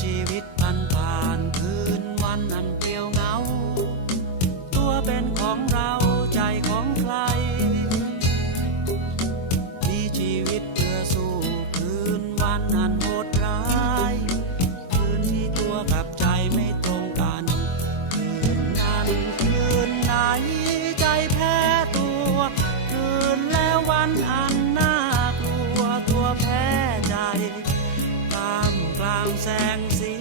ชีวิตพันผ่านคืนวันอันเปลี่ยวเงา ตัวเป็นของเรา แสงสี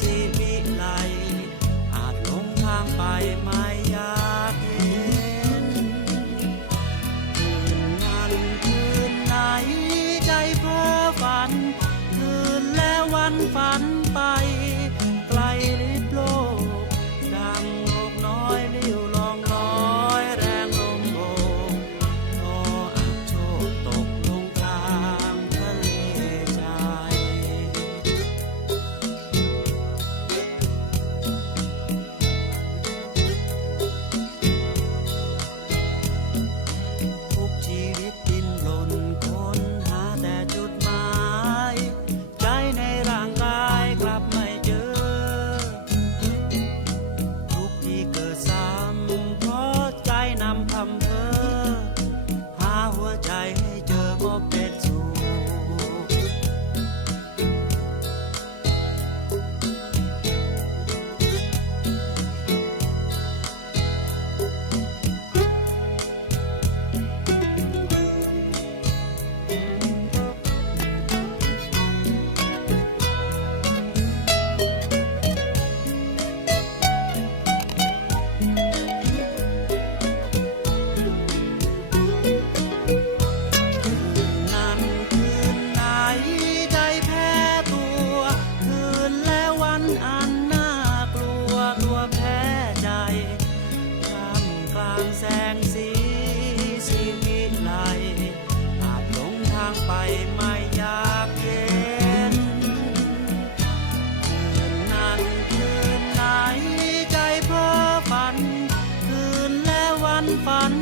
สีวิไลอาจหลงทางไปไม่อยากเห็นคืนนั้นคืนไหนใจเพ้อฝัน คืนแล้ววันฝัน อันน่ากลัวตัวแพ้ใจท่ามกลางแสงสีสีวิไลอาจหลงทางไปไม่อยากเห็นคืนนั้นคืนไหนใจเพ้อฝัน คืนและวันฝัน